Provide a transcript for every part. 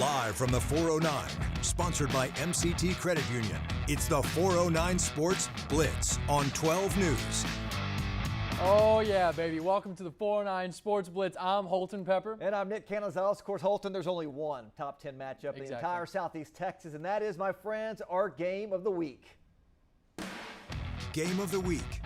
Live from the 409, sponsored by MCT Credit Union, it's the 409 Sports Blitz on 12 News. Oh yeah, baby. Welcome to the 409 Sports Blitz. I'm Holton Pepper. And I'm Nick Canizales. Of course, Holton, there's only one top 10 matchup in the entire Southeast Texas, and that is, my friends, our game of the week. Game of the week.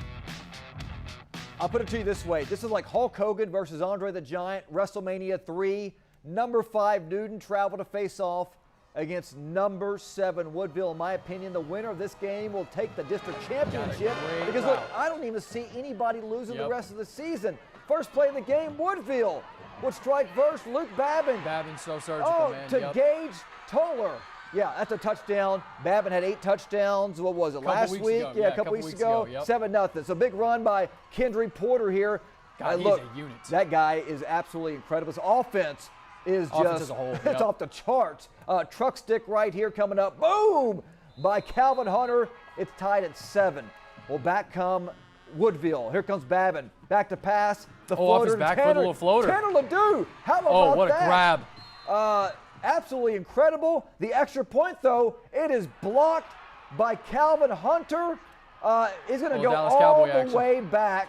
I'll put it to you this way. This is like Hulk Hogan versus Andre the Giant, WrestleMania 3. Number 5 Newton travel to face off against number 7 Woodville. In my opinion, the winner of this game will take the district championship. Because look, I don't even see anybody losing the rest of the season. First play of the game, Woodville would strike first. Luke Babin. Babin's so surgical, man. To Gage Toller. Yeah, that's a touchdown. Babin had 8 touchdowns. What was it, last week? Yeah, a couple weeks ago. 7-0. So big run by Kendry Porter here. God, look, he's a unit. That guy is absolutely incredible. His offense is just, as a whole, it's off the charts. Truck stick right here coming up. Boom! By Calvin Hunter. It's tied at 7. Well, back come Woodville. Here comes Babin. Back to pass. The floater. Off his back foot, a little floater. Tanner Ledoux. How about that? Oh, what a grab. Absolutely incredible. The extra point, though, it is blocked by Calvin Hunter. Is going to go Dallas all Cowboy the way back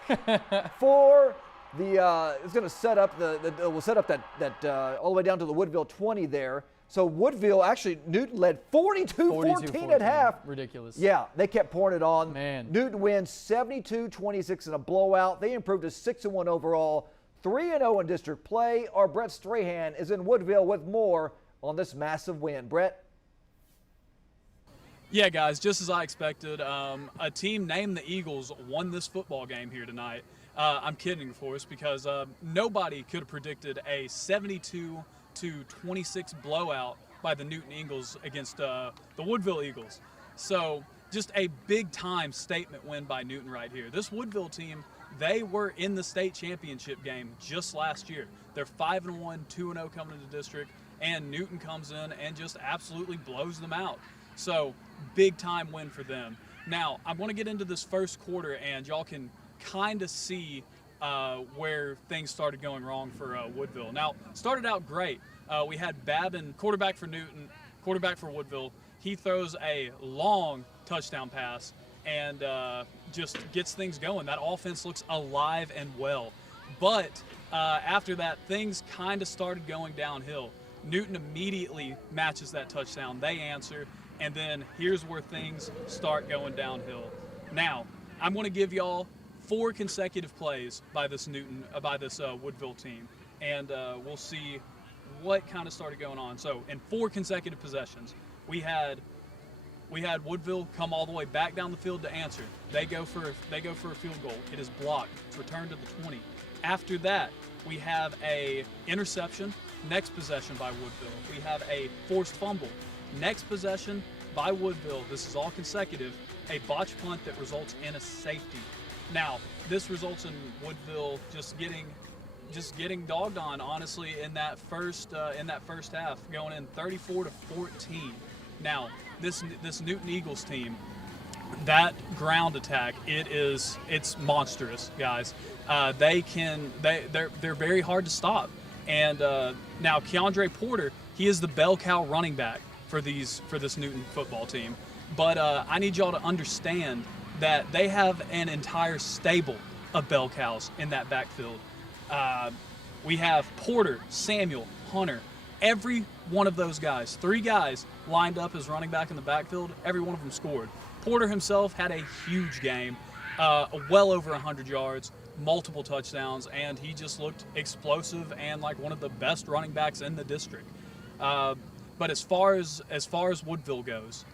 for the. It's going to set up we'll set up that all the way down to the Woodville 20 there. So Woodville, actually, Newton led 42-14 at half. Ridiculous. Yeah, they kept pouring it on. Man. Newton wins 72-26 in a blowout. They improved to 6-1 overall, 3-0 in district play. Our Brett Strahan is in Woodville with more on this massive win. Brett? Yeah, guys, just as I expected, a team named the Eagles won this football game here tonight. I'm kidding, of course, because nobody could have predicted a 72-26 blowout by the Newton Eagles against the Woodville Eagles. So just a big-time statement win by Newton right here. This Woodville team, they were in the state championship game just last year. They're 5-1, 2-0 coming into district, and Newton comes in and just absolutely blows them out. So big-time win for them. Now, I want to get into this first quarter, and y'all can kind of see where things started going wrong for Woodville. Now, started out great. We had Babin, quarterback for Newton, quarterback for Woodville. He throws a long touchdown pass and just gets things going. That offense looks alive and well. But after that, things kind of started going downhill. Newton immediately matches that touchdown. They answer, and then here's where things start going downhill. Now, I'm going to give y'all 4 consecutive plays by this Woodville team, and we'll see what kind of started going on. So in 4 consecutive possessions, we had Woodville come all the way back down the field to answer. They go for a field goal. It is blocked. It's returned to the 20. After that, we have a interception. Next possession by Woodville. We have a forced fumble. Next possession by Woodville. This is all consecutive. A botched punt that results in a safety. Now, this results in Woodville just getting dogged on, honestly, in that first half, going in 34-14. Now, this Newton Eagles team, that ground attack, it's monstrous, guys. They're very hard to stop. And now Keandre Porter, he is the bell cow running back for this Newton football team. But I need y'all to understand that they have an entire stable of bell cows in that backfield. We have Porter, Samuel, Hunter. Every one of those guys, 3 guys lined up as running back in the backfield, every one of them scored. Porter himself had a huge game, well over 100 yards, multiple touchdowns, and he just looked explosive and like one of the best running backs in the district. But as far as Woodville goes,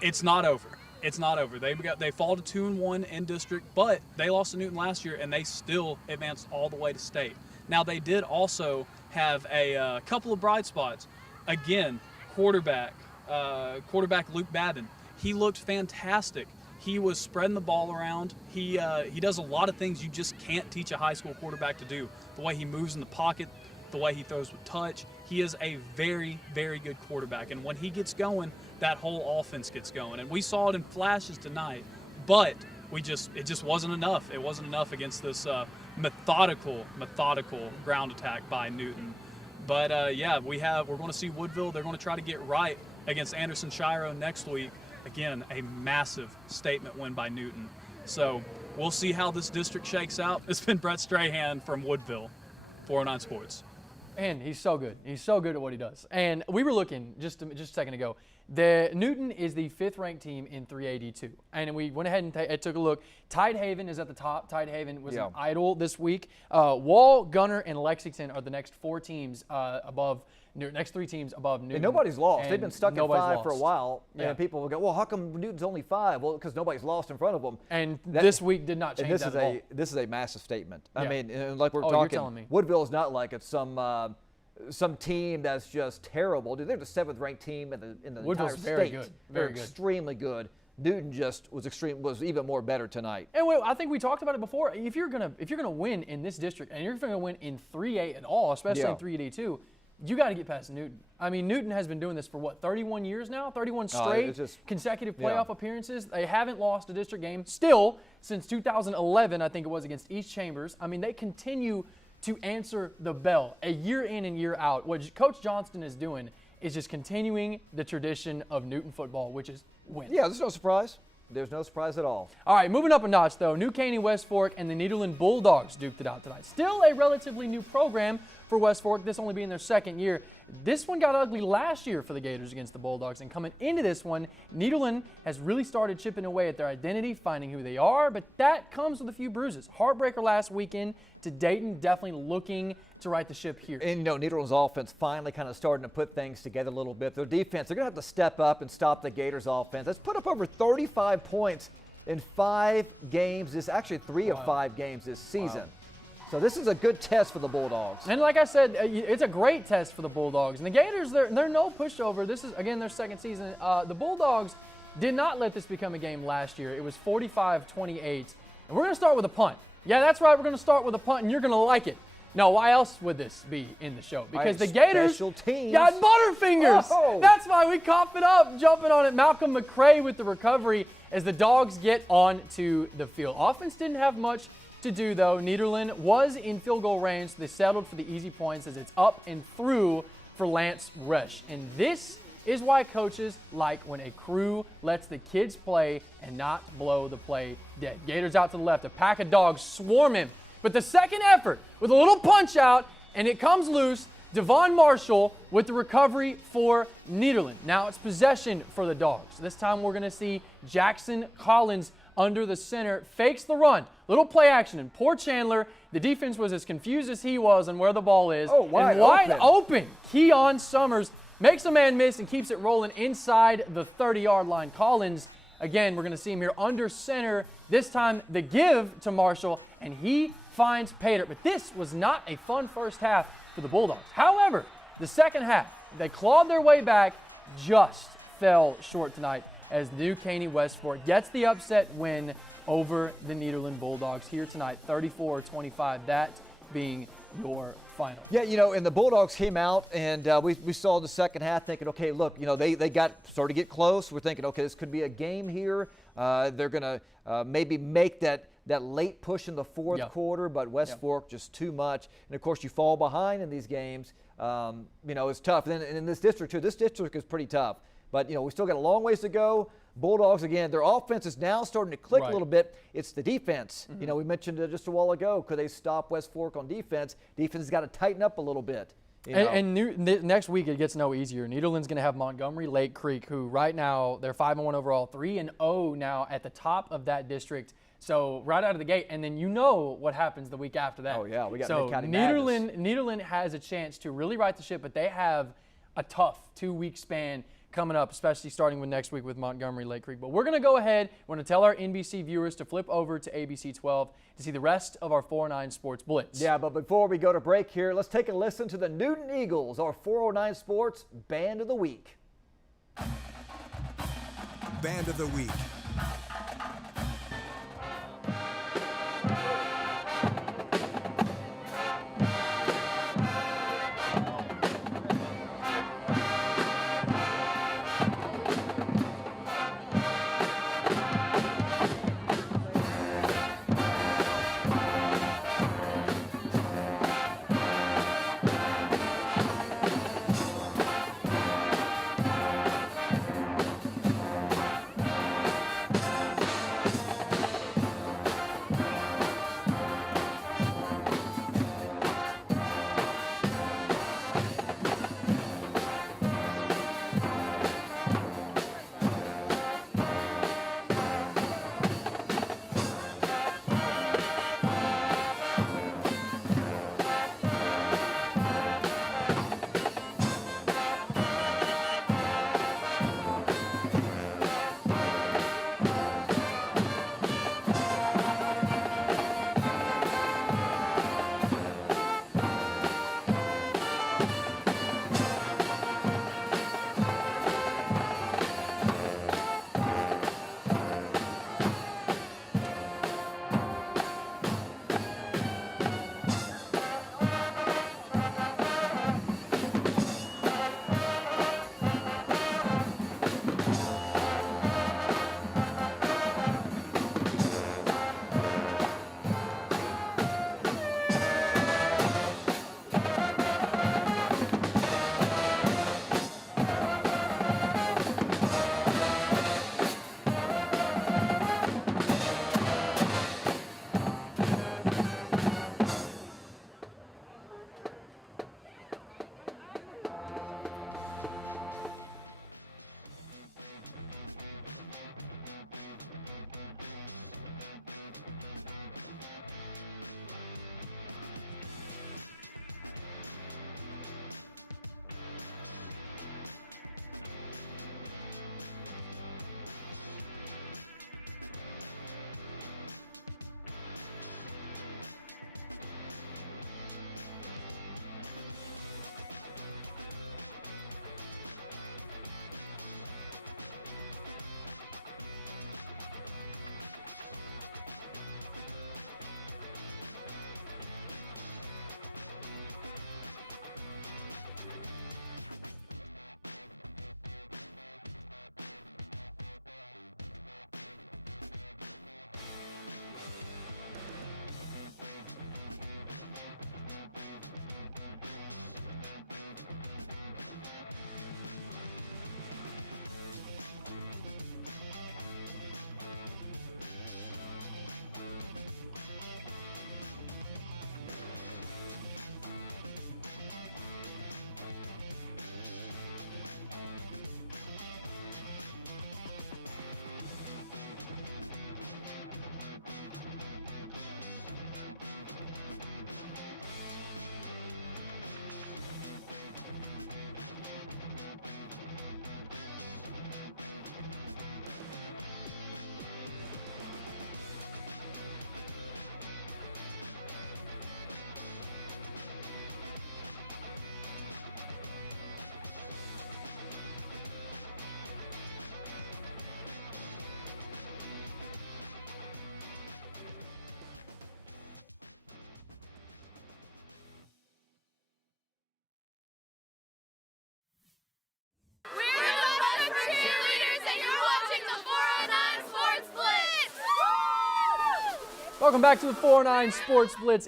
it's not over. It's not over. They fall to 2-1 in district, but they lost to Newton last year, and they still advanced all the way to state. Now, they did also have a couple of bright spots. Again, quarterback Luke Babin. He looked fantastic. He was spreading the ball around. He does a lot of things you just can't teach a high school quarterback to do. The way he moves in the pocket, the way he throws with touch. He is a very, very good quarterback. And when he gets going, that whole offense gets going. And we saw it in flashes tonight, but it just wasn't enough. It wasn't enough against this methodical ground attack by Newton. But yeah, we're going to see Woodville. They're going to try to get right against Anderson Shiro next week. Again, a massive statement win by Newton. So we'll see how this district shakes out. It's been Brett Strahan from Woodville, 409 Sports. And he's so good. He's so good at what he does. And we were looking just a second ago. The Newton is the 5th-ranked team in 382. And we went ahead and took a look. Tidehaven is at the top. Tidehaven was an idol this week. Wall, Gunner, and Lexington are the next 4 teams above Newton. Next 3 teams above Newton. And nobody's lost. And they've been stuck at 5 for a while. Yeah. And people will go, well, how come Newton's only 5? Well, because nobody's lost in front of them. And this week did not change that at all. This is a massive statement. Yeah. I mean, and like we're you're talking, telling me. Woodville is not like it's some team that's just terrible. Dude, they're the 7th-ranked team in the Woodville's entire very state. good. They're Very good. extremely good. Newton just was even more better tonight. And I think we talked about it before. If you're gonna win in this district, and you're gonna win in 3A at all, especially in 382, you got to get past Newton. I mean, Newton has been doing this for 31 years now, 31 straight consecutive playoff appearances. They haven't lost a district game still since 2011, I think it was, against East Chambers. I mean, they continue to answer the bell a year in and year out. What Coach Johnston is doing is just continuing the tradition of Newton football, which is win. Yeah, there's no surprise. There's no surprise at all. All right, moving up a notch, though. New Caney West Fork and the Nederland Bulldogs duked it out tonight. Still a relatively new program for West Fork, this only being their 2nd year. This one got ugly last year for the Gators against the Bulldogs, and coming into this one, Nederland has really started chipping away at their identity, finding who they are, but that comes with a few bruises. Heartbreaker last weekend to Dayton, definitely looking to right the ship here. And, Nederland's offense finally kind of starting to put things together a little bit. Their defense, they're going to have to step up and stop the Gators' offense. That's put up over 35 points in 5 games. Actually 3 of 5 games this season. Wow. So this is a good test for the Bulldogs. And like I said, it's a great test for the Bulldogs. And the Gators, they're no pushover. This is, again, their 2nd season. The Bulldogs did not let this become a game last year. It was 45-28. And we're going to start with a punt. Yeah, that's right. We're going to start with a punt, and you're going to like it. Now, why else would this be in the show? Because the Gators got Butterfingers. Oh. That's why we cough it up, jumping on it. Malcolm McCray with the recovery as the Dogs get onto the field. Offense didn't have much to do, though. Nederland was in field goal range. So they settled for the easy points as it's up and through for Lance Resch. And this is why coaches like when a crew lets the kids play and not blow the play dead. Gators out to the left. A pack of dogs swarm him. But the second effort with a little punch out, and it comes loose. Devon Marshall with the recovery for Nederland. Now it's possession for the Dogs. This time we're going to see Jackson Collins under the center, fakes the run. Little play action, and poor Chandler. The defense was as confused as he was on where the ball is. Oh, wide open. Keon Summers makes a man miss and keeps it rolling inside the 30-yard line. Collins, again, we're going to see him here under center. This time the give to Marshall, and he finds Pater. But this was not a fun first half for the Bulldogs. However, the second half, they clawed their way back, just fell short tonight as New Caney West Fork gets the upset win over the Nederland Bulldogs here tonight, 34-25, that being your final. Yeah, and the Bulldogs came out, and we saw the second half thinking, okay, look, they started to get close. We're thinking, okay, this could be a game here. They're going to maybe make that late push in the fourth quarter, but West Fork just too much. And, of course, you fall behind in these games. It's tough. And in this district, too, this district is pretty tough. But, we still got a long ways to go. Bulldogs, again, their offense is now starting to click a little bit. It's the defense. Mm-hmm. We mentioned it just a while ago. Could they stop West Fork on defense? Defense has got to tighten up a little bit. Next week it gets no easier. Nederland's going to have Montgomery Lake Creek, who right now they're 5-1 overall, 3-0 now at the top of that district. So right out of the gate, and then what happens the week after that. Oh yeah, we got so Nederland has a chance to really right the ship, but they have a tough 2-week span coming up, especially starting with next week with Montgomery Lake Creek. But we're going to go ahead. We're going to tell our NBC viewers to flip over to ABC 12 to see the rest of our 409 Sports Blitz. Yeah, but before we go to break here, let's take a listen to the Newton Eagles, our 409 Sports Band of the Week. Band of the Week. Welcome back to the 409 Sports Blitz.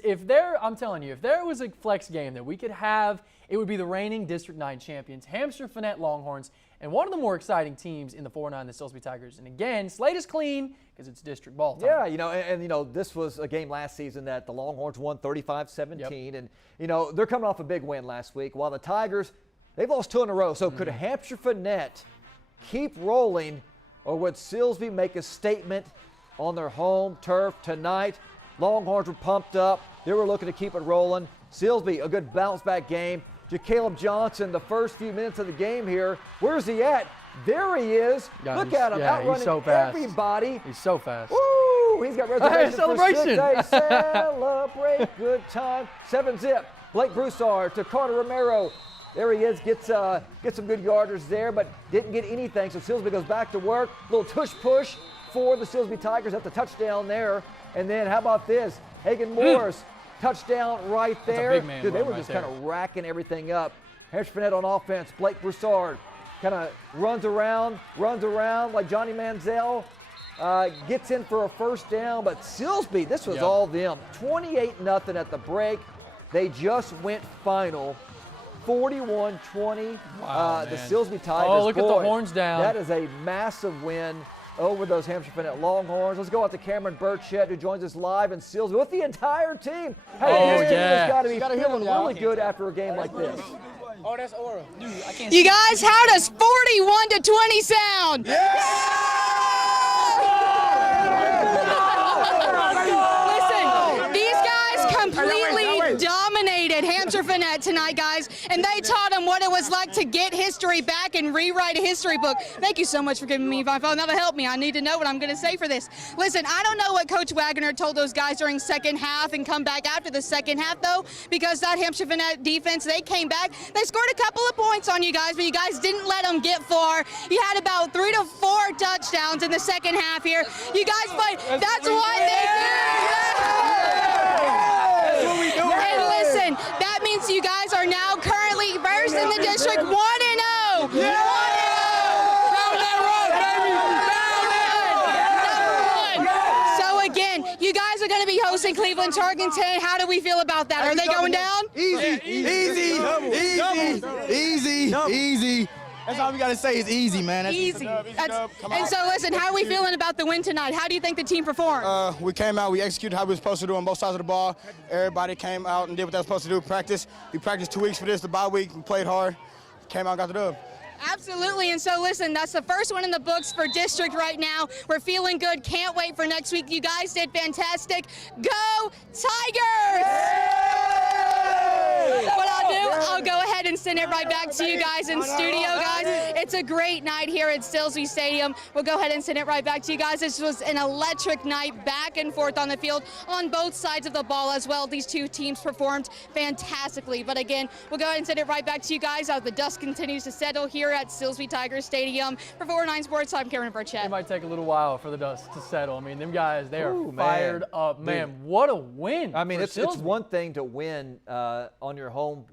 I'm telling you, if there was a flex game that we could have, it would be the reigning District 9 champions, Hampshire Finette Longhorns, and one of the more exciting teams in the 409, the Silsbee Tigers. And again, slate is clean because it's district ball time. Yeah, and this was a game last season that the Longhorns won 35-17, and they're coming off a big win last week, while the Tigers, they've lost 2 in a row. So could Hampshire Finette keep rolling, or would Silsbee make a statement on their home turf tonight? Longhorns were pumped up. They were looking to keep it rolling. Silsbee, a good bounce-back game. Ja'Caleb Johnson, the first few minutes of the game here. Where's he at? There he is. Yeah, look at him, outrunning he's so fast. everybody. He's so fast. Woo! He's got reservations celebration. for 6A. Celebrate, good time. 7-zip. Blake Broussard to Carter Romero. There he is, gets some good yarders there, but didn't get anything. So Silsbee goes back to work. Little tush-push for the Silsbee Tigers at the touchdown there. And then how about this? Hagan Morris, touchdown right there. That's a big man. Dude, they were right just there. kind of racking everything up. Hampshire Finette on offense. Blake Broussard kind of runs around like Johnny Manziel. Gets in for a first down, but Silsbee, this was all them. 28-0 at the break. They just went final. 41-20. Wow, the man. Silsbee Tigers. Oh, look at the horns down. That is a massive win over those Hampshire Finette Longhorns. Let's go out to Cameron Burchett, who joins us live in Silsbee with the entire team. Hey, this team has got to be feeling really good after a game like this. Oh, that's Aura. Dude, I can't You guys, how does 41-20 sound? Listen, these guys completely dominated Hampshire Finette tonight, guys, and they taught them what it was like to get history back and rewrite a history book. Thank you so much for giving me my phone. That'll help me. I need to know what I'm going to say for this. Listen, I don't know what Coach Wagner told those guys during second half and come back after the second half, though, because that Hampshire Finette defense, they came back. They scored a couple of points on you guys, but you guys didn't let them get far. You had about 3 to 4 touchdowns in the second half here. You guys played. That's what they do. And listen, that means you guys are now currently first in the district, 1-0. 1-0. So again, you guys are going to be hosting Cleveland Tarkington. How do we feel about that? Are they going down? Easy. That's all we got to say is easy, man. That's Easy. And so listen, how are we feeling about the win tonight? How do you think the team performed? We came out, we executed how we were supposed to do on both sides of the ball. Everybody came out and did what they were supposed to do, practice. We practiced 2 weeks for this, the bye week. We played hard, came out and got the dub. Absolutely, and so listen, that's the first one in the books for district right now. We're feeling good, can't wait for next week. You guys did fantastic. Go Tigers! What I'll do, I'll go ahead and send it right back to you guys in studio, guys. It's a great night here at Silsbee Stadium. We'll go ahead and send it right back to you guys. This was an electric night, back and forth on the field, on both sides of the ball as well. These two teams performed fantastically, but again, we'll go ahead and send it right back to you guys as the dust continues to settle here at Silsbee Tigers Stadium. For 409 Sports, I'm Cameron Burchett. It might take a little while for the dust to settle. I mean, them guys, they are Ooh, fired up. Man, Dude. what a win. I mean, for it's Silsbee. one thing to win on your home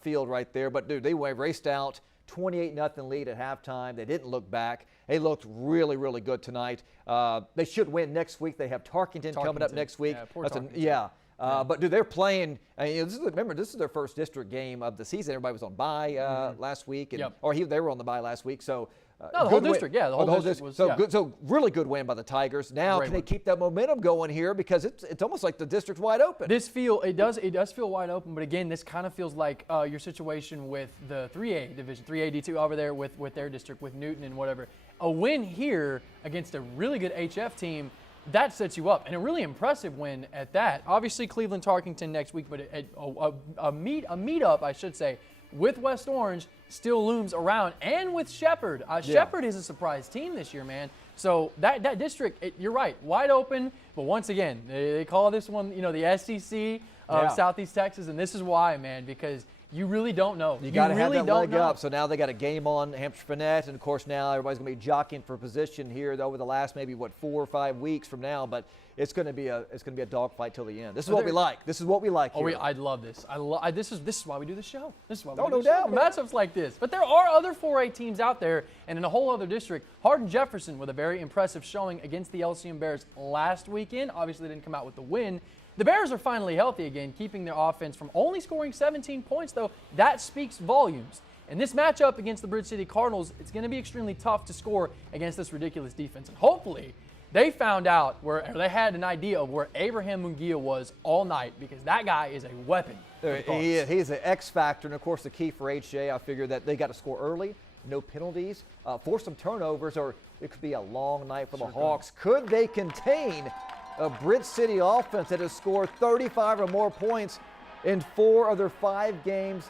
field right there, but dude, they raced out 28-0 lead at halftime. They didn't look back. They looked really, really good tonight. They should win next week. They have Tarkington coming up next week. Yeah, poor Tarkington. But dude, they're playing. I mean, remember, this is their first district game of the season. Everybody was on bye last week, and, they were on the bye last week. So no, the whole district. Yeah, the whole district was. So good. So really good win by the Tigers. Now Great can they win. keep that momentum going here, because it's almost like the district's wide open. It does feel wide open, but again, this kind of feels like your situation with the 3A division, 3A D2 over there with their district, with Newton and whatever. A win here against a really good HF team, that sets you up, and a really impressive win at that. Obviously, Cleveland Tarkington next week, but a meetup, I should say, with West Orange still looms around, and with Shepherd. Shepherd is a surprise team this year, man. So that district, you're right, wide open. But once again, they call this one, the SEC of Southeast Texas, and this is why, man, because You really don't know. You got to really have that leg know. up. So now they got a game on Hampshire Finette, and of course now everybody's going to be jockeying for position here over the last maybe 4 or 5 weeks from now. But it's going to be a dogfight till the end. This is what we like. This is what we like. Here. I love this. This is why we do the show. This is why we do no the show. doubt, man. Matchups like this. But there are other 4A teams out there, and in a whole other district. Hardin-Jefferson with a very impressive showing against the LCM Bears last weekend. Obviously, they didn't come out with the win. The Bears are finally healthy again, keeping their offense from only scoring 17 points, though. That speaks volumes. And this matchup against the Bridge City Cardinals, it's going to be extremely tough to score against this ridiculous defense. And hopefully, they found out or they had an idea of where Abraham Munguia was all night, because that guy is a weapon. He's an X factor, and of course the key for HJ, I figure that they got to score early, no penalties, force some turnovers, or it could be a long night for the Hawks. Could they contain a Bridge City offense that has scored 35 or more points in 4 of their 5 games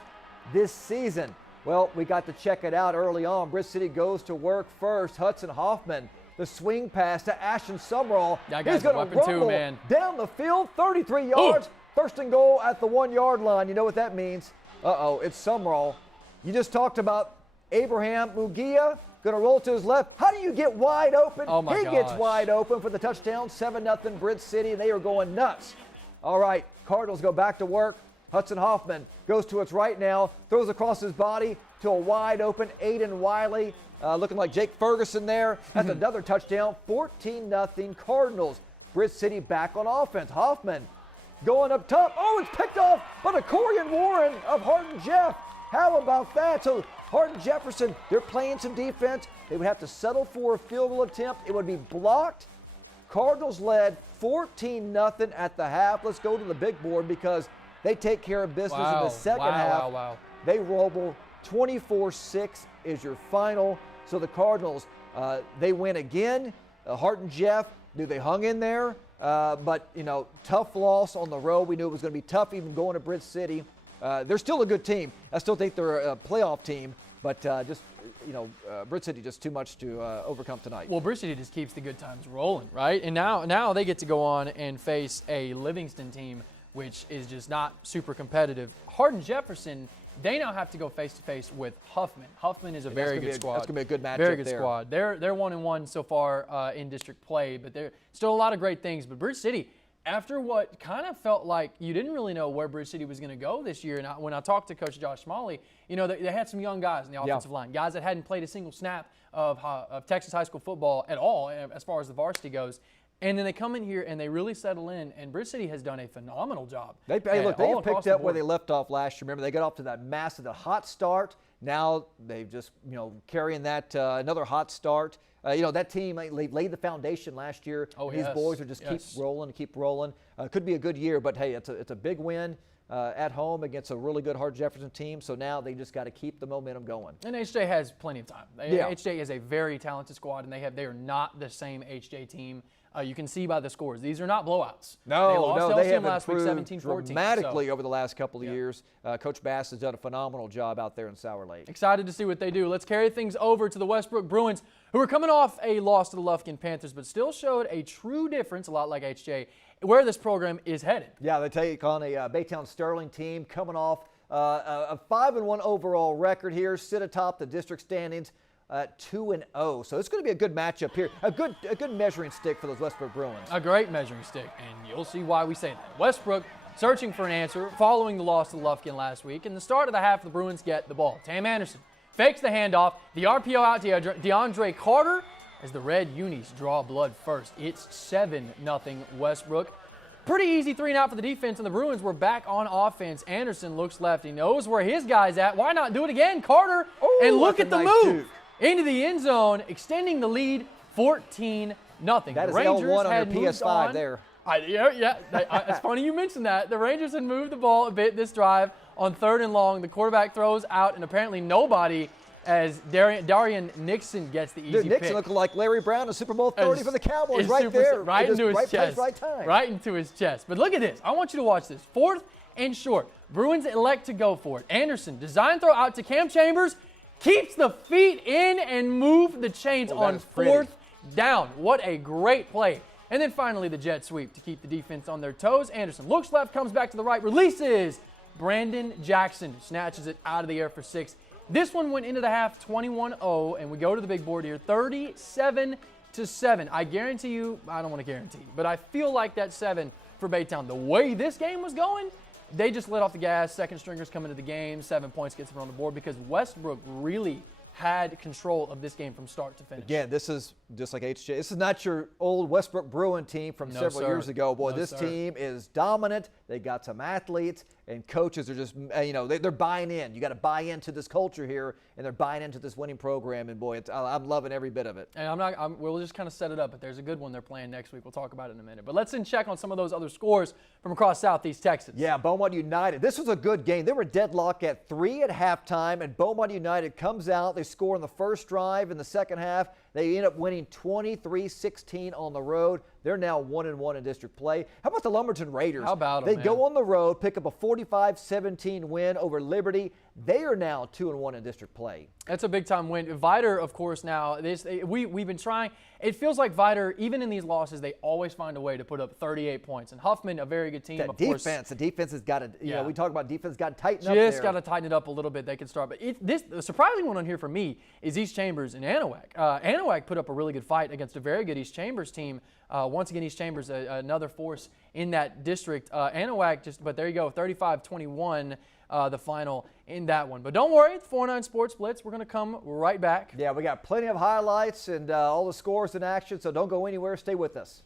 this season? Well, we got to check it out early on. Bridge City goes to work first. Hudson Hoffman, the swing pass to Ashton Summerall. He's going to rumble down the field, 33 yards. First and goal at the 1-yard line. You know what that means. It's Summerall. You just talked about Abraham Munguia. Going to roll to his left. How do you get wide open? He gets wide open for the touchdown. 7-0 Bridge City, and they are going nuts. All right, Cardinals go back to work. Hudson Hoffman goes to its right now, throws across his body to a wide open Aiden Wiley, looking like Jake Ferguson there. That's another touchdown. 14-0 Cardinals. Bridge City back on offense. Hoffman going up top. Oh, it's picked off by the Corian Warren of Hardin Jeff. How about that? So Hardin Jefferson, they're playing some defense. They would have to settle for a field goal attempt. It would be blocked. Cardinals led 14-0 at the half. Let's go to the big board because they take care of business in the second half. They roll 24-6 is your final. So the Cardinals, they win again. Hardin Jeff, they hung in there. But, tough loss on the road. We knew it was going to be tough even going to Bridge City. They're still a good team. I still think they're a playoff team, but Bridge City just too much to overcome tonight. Well, Bridge City just keeps the good times rolling, right? And now they get to go on and face a Livingston team, which is just not super competitive. Hardin-Jefferson, they now have to go face-to-face with Huffman. Huffman is a very good squad. That's going to be a good matchup. Very good squad. They're 1-1 so far in district play, but they're still a lot of great things. But Bridge City, after what kind of felt like you didn't really know where Bridge City was going to go this year, and when I talked to Coach Josh Smalley, they had some young guys in the offensive line, guys that hadn't played a single snap of Texas high school football at all as far as the varsity goes. And then they come in here and they really settle in, and Bridge City has done a phenomenal job. They picked up where they left off last year. Remember, they got off to that massive hot start. Now they've just, carrying that another hot start. That team laid the foundation last year. These boys are just keep rolling. Could be a good year, but hey, it's a big win at home against a really good Hardin-Jefferson team. So now they just got to keep the momentum going. And HJ has plenty of time. HJ is a very talented squad, and they are not the same HJ team. You can see by the scores. These are not blowouts. They have last week, improved 17-14, dramatically over the last couple of years. Coach Bass has done a phenomenal job out there in Sour Lake. Excited to see what they do. Let's carry things over to the Westbrook Bruins, who are coming off a loss to the Lufkin Panthers, but still showed a true difference, a lot like HJ, where this program is headed. Yeah, they take on a Baytown Sterling team coming off a 5-1 overall record here, sit atop the district standings. 2-0, so it's going to be a good matchup here. A good measuring stick for those Westbrook Bruins. A great measuring stick, and you'll see why we say that. Westbrook searching for an answer following the loss to Lufkin last week. In the start of the half, the Bruins get the ball. Tam Anderson fakes the handoff. The RPO out to DeAndre Carter as the Red Unis draw blood first. It's 7-0 Westbrook. Pretty easy 3-and-out for the defense, and the Bruins were back on offense. Anderson looks left. He knows where his guy's at. Why not do it again? Carter, and look at the move. Into the end zone, extending the lead, 14-0. That is L1 on your PS5 there. It's funny you mentioned that. The Rangers had moved the ball a bit this drive on 3rd and long. The quarterback throws out, and apparently nobody, as Darian Nixon gets the easy pick. Nixon looking like Larry Brown in Super Bowl 30 for the Cowboys right there. Right into his chest. Place, right time. Right into his chest. But look at this. I want you to watch this. 4th and short. Bruins elect to go for it. Anderson, design throw out to Cam Chambers. Keeps the feet in and move the chains on 4th down. What a great play. And then finally the jet sweep to keep the defense on their toes. Anderson looks left, comes back to the right, releases. Brandon Jackson snatches it out of the air for 6. This one went into the half 21-0, and we go to the big board here, 37-7. I guarantee you, I don't want to guarantee, but I feel like that 7 for Baytown. The way this game was going, they just let off the gas. Second stringers come into the game. 7 points gets them on the board because Westbrook really had control of this game from start to finish. Again, this is just like HJ. This is not your old Westbrook Bruin team from several years ago. Boy, this team is dominant. They got some athletes, and coaches are just, they're buying in. You got to buy into this culture here, and they're buying into this winning program. And boy, I'm loving every bit of it. And we'll just kind of set it up, but there's a good one they're playing next week. We'll talk about it in a minute. But let's check on some of those other scores from across Southeast Texas. Yeah, Beaumont United. This was a good game. They were deadlocked at 3 at halftime, and Beaumont United comes out. They score in the first drive in the second half. They end up winning 23-16 on the road. They're now 1-1 in district play. How about the Lumberton Raiders? How about them, They go on the road, pick up a 45-17 win over Liberty. They are now 2-1 in district play. That's a big-time win. Vider, of course, now, we've been trying. It feels like Vider, even in these losses, they always find a way to put up 38 points. And Huffman, a very good team. The defense has got to, we talk about defense, got to tighten up there. Just got to tighten it up a little bit. They can start. But the surprising one on here for me is East Chambers and Anahuac. Anahuac put up a really good fight against a very good East Chambers team. Once again, East Chambers, another force in that district. Anahuac, but there you go, 35-21. The final in that one. But don't worry, the 409 Sports Blitz, we're going to come right back. Yeah, we got plenty of highlights and all the scores in action, so don't go anywhere. Stay with us.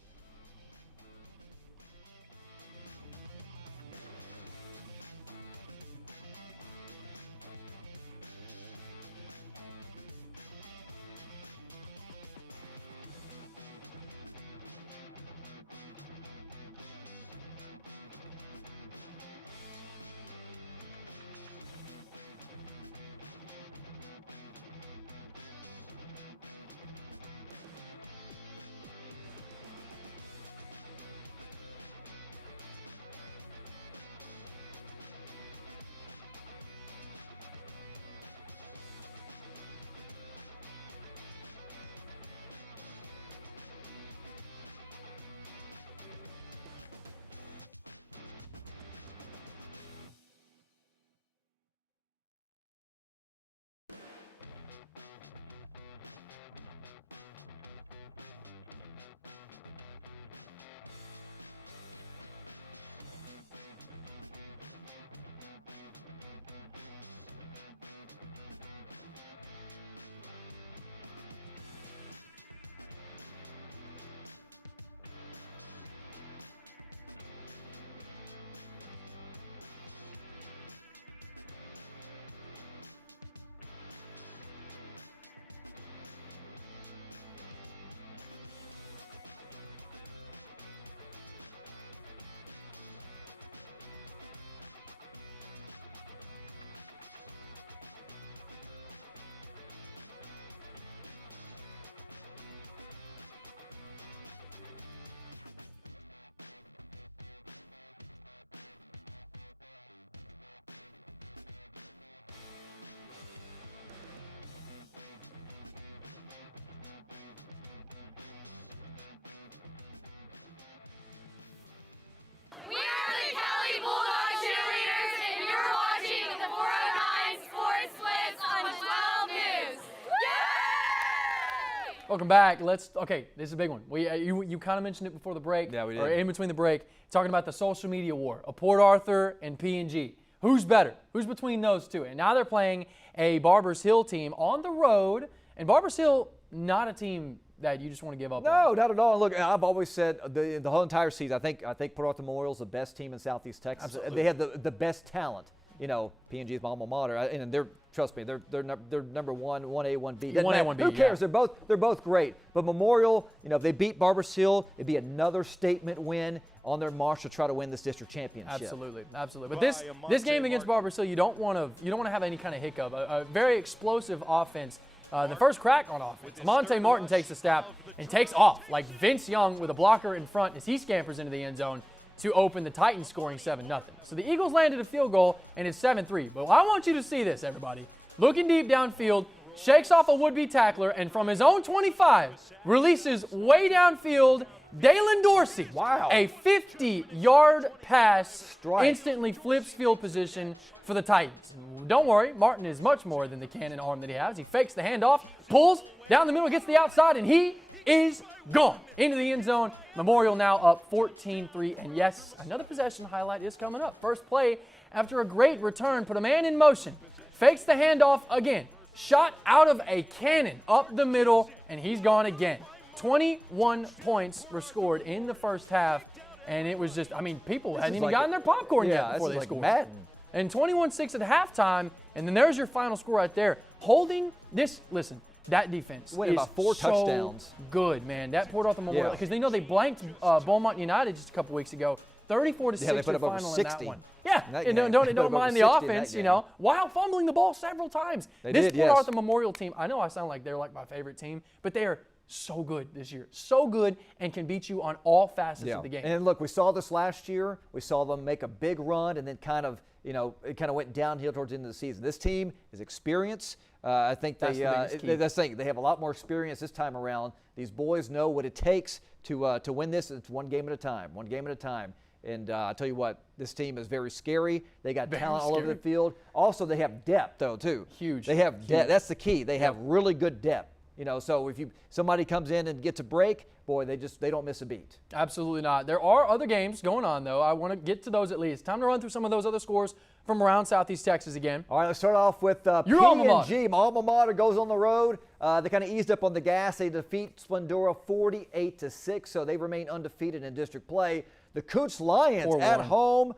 Welcome back. Okay, this is a big one. You kind of mentioned it before the break. Yeah, we did. Or in between the break, talking about the social media war of Port Arthur and P&G. Who's better? Who's between those two? And now they're playing a Barbers Hill team on the road. And Barbers Hill, not a team that you just want to give up on. No, not at all. Look, I've always said the whole entire season, I think Port Arthur Memorial is the best team in Southeast Texas. Absolutely. They have the best talent. You know, P&G's alma mater, and trust me, they're number one, 1A, 1B. 1A, 1B. Who cares? Yeah. They're both great. But Memorial, if they beat Barbers Hill, it'd be another statement win on their march to try to win this district championship. Absolutely. But this game against Barbers Hill, you don't want to have any kind of hiccup. A very explosive offense. The first crack on offense, Monte Martin takes the snap and takes off like Vince Young with a blocker in front as he scampers into the end zone to open the Titans scoring 7-0. So the Eagles landed a field goal, and it's 7-3. But I want you to see this, everybody. Looking deep downfield, shakes off a would-be tackler, and from his own 25, releases way downfield Dalen Dorsey, Wow. a 50-yard pass Strike. instantly flips field position for the Titans. Don't worry, Martin is much more than the cannon arm that he has. He fakes the handoff, pulls down the middle, gets the outside, and he is gone into the end zone. Memorial now up 14-3, and yes, another possession highlight is coming up. First play after a great return, put a man in motion, fakes the handoff again, shot out of a cannon up the middle, and he's gone again. 21 points were scored in the first half, and it was just, I mean, people hadn't even gotten their popcorn yet before they scored. Madden. And 21-6 at halftime, and then there's your final score right there. Holding this, listen, that defense Winning is about 4 so touchdowns. good, man. That Port Arthur Memorial, Yeah. because they know they blanked Beaumont United just a couple weeks ago. 34-6 they put your up over final 60. in that one. Yeah, In that and game. don't They put up over mind the 60 in that offense, you game. know, while fumbling the ball several times. They This did, Port yes. Arthur Memorial team, I know I sound like they're like my favorite team, but they are so good this year. So good and can beat you on all facets of the game. And look, we saw this last year. We saw them make a big run and then kind of, you know, it kind of went downhill towards the end of the season. This team is experience. I think That's the biggest key. that's the thing. They have a lot more experience this time around. These boys know what it takes to win this. It's one game at a time, one game at a time. And I tell you what, this team is very scary. They got Very talent all over scary. the field. Also, they have depth, though, too. Huge. They have Huge. depth. That's the key. They have really good depth. You know, so if somebody comes in and gets a break, boy, they don't miss a beat. Absolutely not. There are other games going on, though. I want to get to those at least. Time to run through some of those other scores from around Southeast Texas again. All right, let's start off with Your alma mater. P&G. My alma mater goes on the road. They kind of eased up on the gas. They defeat Splendora 48-6, so they remain undefeated in district play. The Cooch Lions 4-1. at home,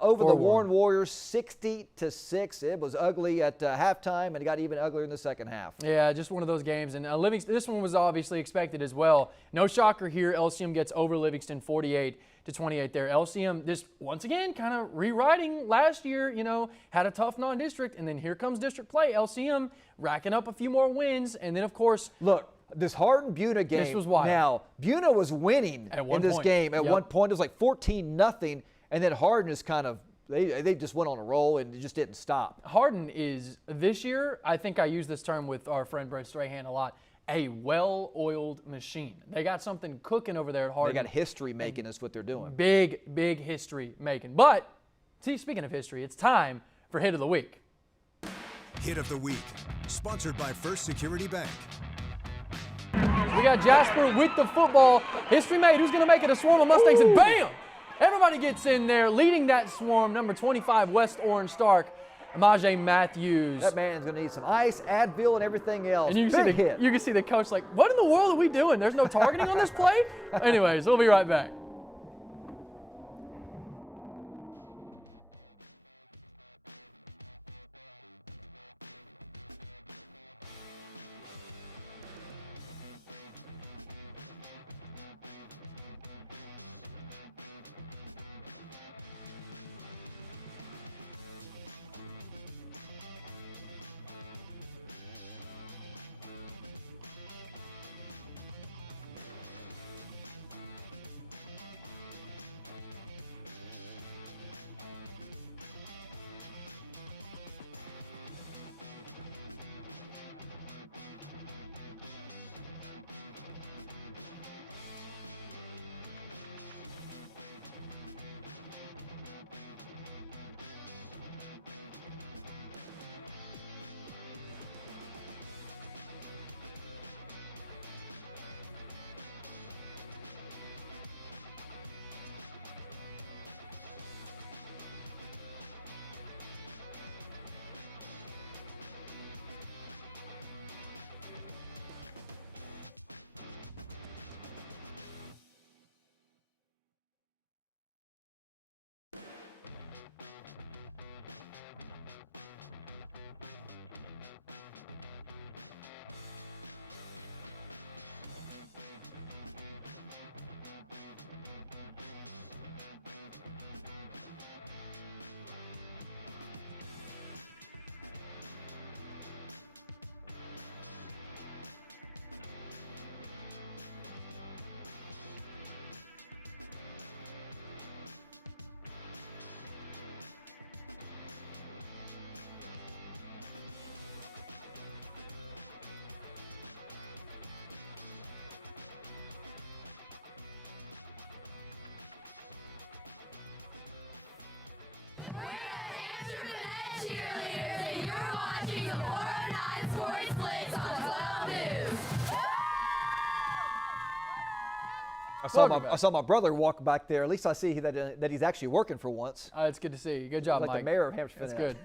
over the 4-1. Warren Warriors 60-6. It was ugly at halftime, and it got even uglier in the second half. Yeah, just one of those games. And this one was obviously expected as well. No shocker here. LCM gets over Livingston 48-28 there. LCM just once again kind of rewriting last year, you know, had a tough non-district, and then here comes district play. LCM racking up a few more wins, and then of course, Look, this Hardin-Buna game. This was wild. Now, Buna was winning At one in this point. game. At Yep. one point, it was like 14-0, and then Hardin is kind of they just went on a roll and it just didn't stop. Hardin is this year, I think I use this term with our friend Brett Strahan a lot, a well-oiled machine. They got something cooking over there at Hardin. They got history making us what they're doing. Big history making. But, see, speaking of history, it's time for Hit of the Week. Hit of the Week, sponsored by First Security Bank. We got Jasper with the football. History made. Who's going to make it? A swarm of Mustangs, and bam! Everybody gets in there, leading that swarm, number 25, West Orange Stark, Amaje Matthews. That man's going to need some ice, Advil, and everything else. And you Big hit. can see the coach like, what in the world are we doing? There's no targeting on this play? Anyways, we'll be right back. I saw my brother walk back there. At least I see that he's actually working for once. It's good to see you. Good job, like Mike. the mayor of Hampshire. That's good.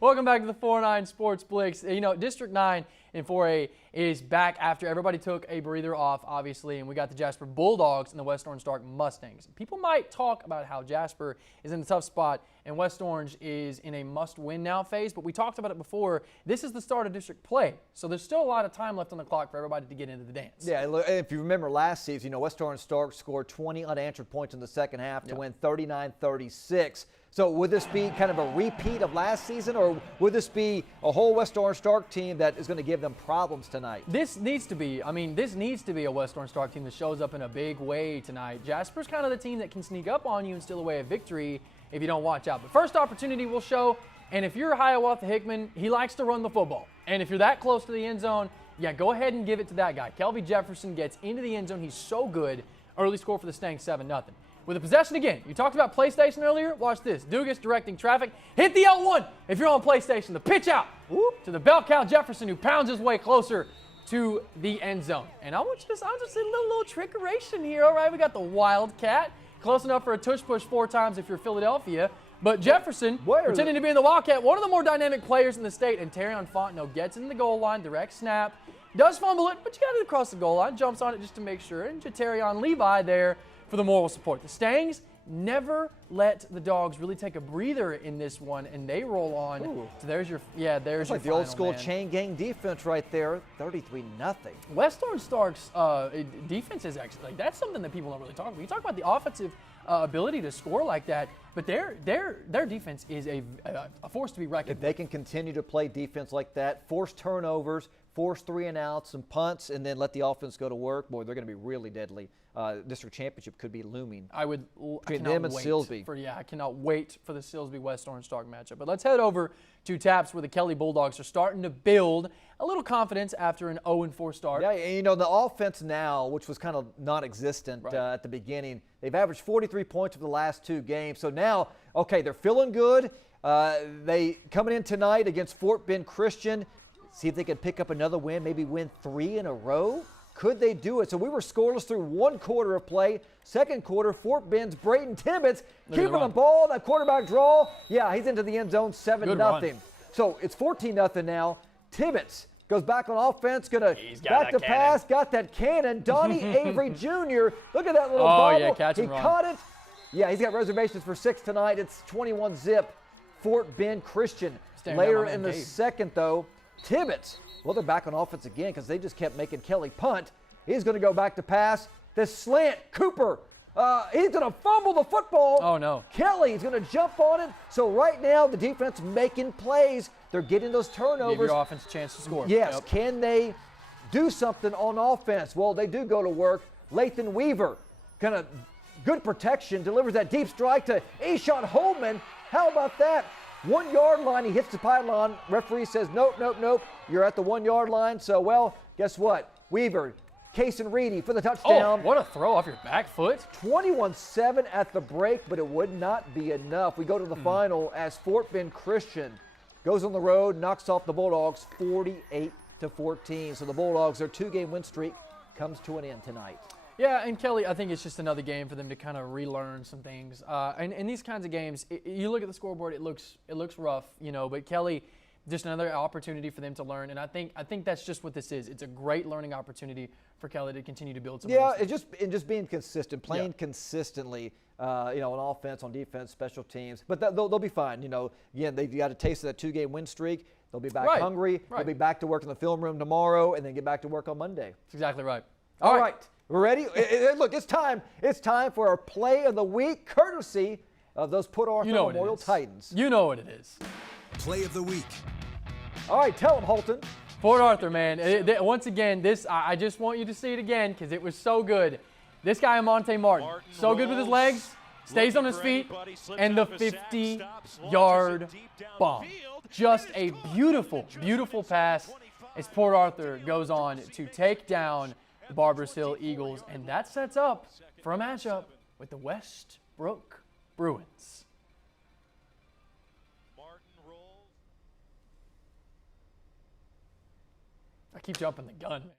Welcome back to the 409 Sports Blitz. You know, District 9 in 4A is back after everybody took a breather off, obviously, and we got the Jasper Bulldogs and the West Orange Stark Mustangs. People might talk about how Jasper is in a tough spot and West Orange is in a must-win now phase, but we talked about it before. This is the start of district play, so there's still a lot of time left on the clock for everybody to get into the dance. Yeah, if you remember last season, you know, West Orange Stark scored 20 unanswered points in the second half to win 39-36. So would this be kind of a repeat of last season, or would this be a whole West Orange Stark team that is going to give them problems tonight? This needs to be a West Orange Stark team that shows up in a big way tonight. Jasper's kind of the team that can sneak up on you and steal away a victory if you don't watch out. But first opportunity will show, and if you're Hiawatha Hickman, he likes to run the football. And if you're that close to the end zone, yeah, go ahead and give it to that guy. Kelby Jefferson gets into the end zone. He's so good. Early score for the Stanks, 7-0. With the possession again, you talked about PlayStation earlier. Watch this. Dugas directing traffic. Hit the L1 if you're on PlayStation. The pitch out to the bell cow Jefferson, who pounds his way closer to the end zone. And I want you to, I'll just say a little trickeration here. All right, we got the Wildcat. Close enough for a tush push 4 times if you're Philadelphia. But Jefferson, pretending to be in the Wildcat, one of the more dynamic players in the state. And Terrion Fontenot gets in the goal line, direct snap. Does fumble it, but you got it across the goal line. Jumps on it just to make sure. And Jaterion Levi there for the moral support. The Stangs never let the Dogs really take a breather in this one, and they roll on. So there's your, there's your like the old final, school man. chain gang defense right there, 33-0. West Orange Stark's defense is actually, like, that's something that people don't really talk about. You talk about the offensive ability to score like that, but their defense is a force to be reckoned with. If they can continue to play defense like that, force turnovers, force 3-and-outs, some punts, and then let the offense go to work, boy, they're going to be really deadly. District championship could be looming. Between them and Silsbee. I cannot wait for the Silsbee West Orange Stark matchup. But let's head over to Taps, where the Kelly Bulldogs are starting to build a little confidence after an 0-4 start. Yeah, and you know, the offense now, which was kind of non-existent at the beginning, they've averaged 43 points over the last 2 games. So now, okay, they're feeling good. They coming in tonight against Fort Bend Christian. See if they can pick up another win, maybe win 3 in a row. Could they do it? So we were scoreless through 1 quarter of play. Second quarter, Fort Bend's Brayton Tibbetts keeping the ball, that quarterback draw. Yeah, he's into the end zone, 7-0. So it's 14-0 now. Tibbetts goes back on offense, gonna back to pass, got that cannon. Donnie Avery Jr., look at that little bobble. Yeah, catch and run. He caught it. Yeah, he's got reservations for 6 tonight. It's 21-zip, Fort Bend Christian. Later in the second, though, Tibbetts, well, they're back on offense again because they just kept making Kelly punt. He's going to go back to pass. This slant, Cooper, he's going to fumble the football. Oh, no. Kelly's going to jump on it. So right now, the defense making plays. They're getting those turnovers. Give your offense a chance to score. Yes. Can they do something on offense? Well, they do go to work. Lathan Weaver, kind of good protection, delivers that deep strike to Eshon Holman. How about that? 1 yard line, he hits the pylon. Referee says, nope, nope, nope. You're at the 1 yard line. So, well, guess what? Weaver, Kaysen Reedy for the touchdown. Oh, what a throw off your back foot. 21-7 at the break, but it would not be enough. We go to the final as Fort Bend Christian goes on the road, knocks off the Bulldogs 48-14. So the Bulldogs, their 2-game win streak comes to an end tonight. Yeah, and Kelly, I think it's just another game for them to kind of relearn some things. And these kinds of games, you look at the scoreboard, it looks rough, you know. But Kelly, just another opportunity for them to learn. And I think that's just what this is. It's a great learning opportunity for Kelly to continue to build some. Yeah, just being consistent, playing consistently. You know, on offense, on defense, special teams. But they'll be fine. You know, again, they got a taste of that 2-game win streak. They'll be back hungry. They'll be back to work in the film room tomorrow, and then get back to work on Monday. That's exactly right. All right. We're ready? Look, it's time. It's time for our play of the week, courtesy of those Port Arthur Memorial Titans. You know what it is. Play of the week. All right, tell them, Holton. Port Arthur, man. Once again, I just want you to see it again because it was so good. This guy, Amonte Martin, so good with his legs, stays on his feet, and the 50-yard bomb. Just a beautiful, beautiful pass as Port Arthur goes on to take down the Barbers Hill Eagles, and that sets up for a matchup with the Westbrook Bruins. I keep jumping the gun, man.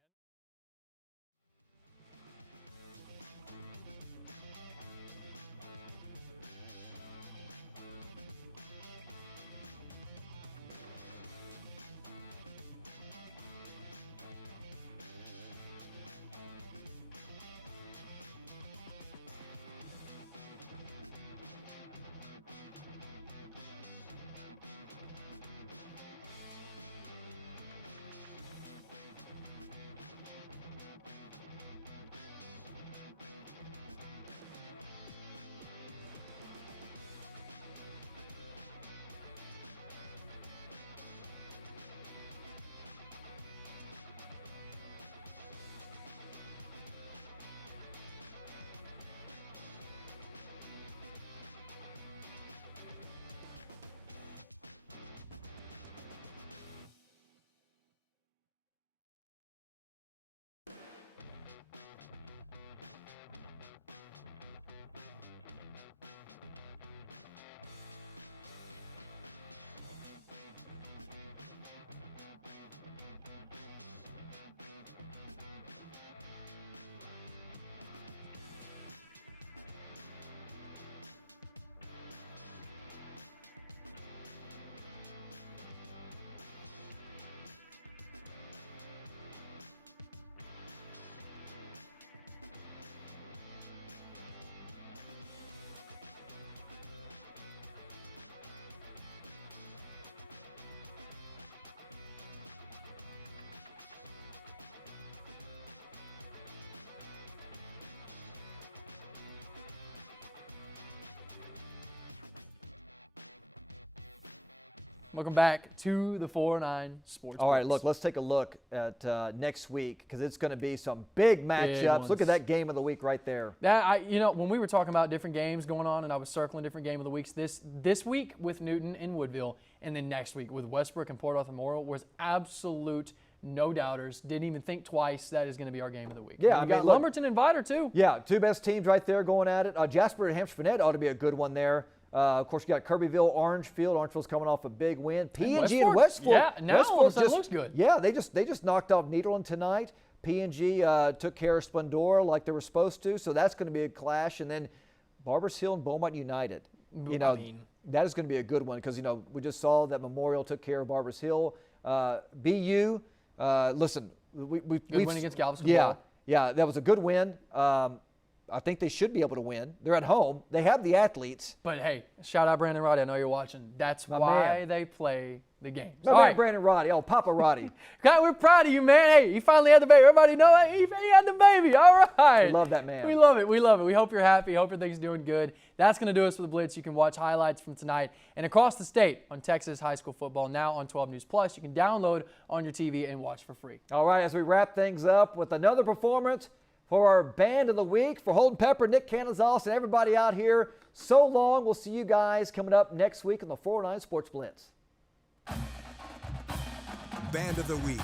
Welcome back to the 409 Sports. All right, Blitz. look, let's take a look at next week because it's going to be some big matchups. Look at that game of the week right there. When we were talking about different games going on and I was circling different game of the weeks, this week with Newton and Woodville and then next week with Westbrook and Port Arthur Memorial was absolute no doubters. Didn't even think twice. That is going to be our game of the week. Yeah, we got Lumberton and Vider too. Yeah, two best teams right there going at it. Jasper and Hampshire-Fannett ought to be a good one there. Of course, you got Kirbyville, Orangefield. Orangeville's coming off a big win. P&G and Westport. Yeah, now all of a sudden it looks good. Yeah, they just knocked off Nederland tonight. P&G took care of Splendora like they were supposed to, so that's going to be a clash. And then Barbers Hill and Beaumont United. That is going to be a good one because, we just saw that Memorial took care of Barbers Hill. BU, listen. We've win against Galveston. Yeah, that was a good win. I think they should be able to win. They're at home. They have the athletes. But, hey, shout out Brandon Roddy. I know you're watching. That's why they play the games. My man, Brandon Roddy. Oh, Papa Roddy. God, we're proud of you, man. Hey, he finally had the baby. Everybody know it. He had the baby. All right. Love that man. We love it. We love it. We hope you're happy. Hope everything's doing good. That's going to do us for the Blitz. You can watch highlights from tonight and across the state on Texas high school football, now on 12 News Plus. You can download on your TV and watch for free. All right, as we wrap things up with another performance for our Band of the Week, for Holden Pepper, Nick Canizales, and everybody out here, so long. We'll see you guys coming up next week on the 409 Sports Blitz. Band of the Week.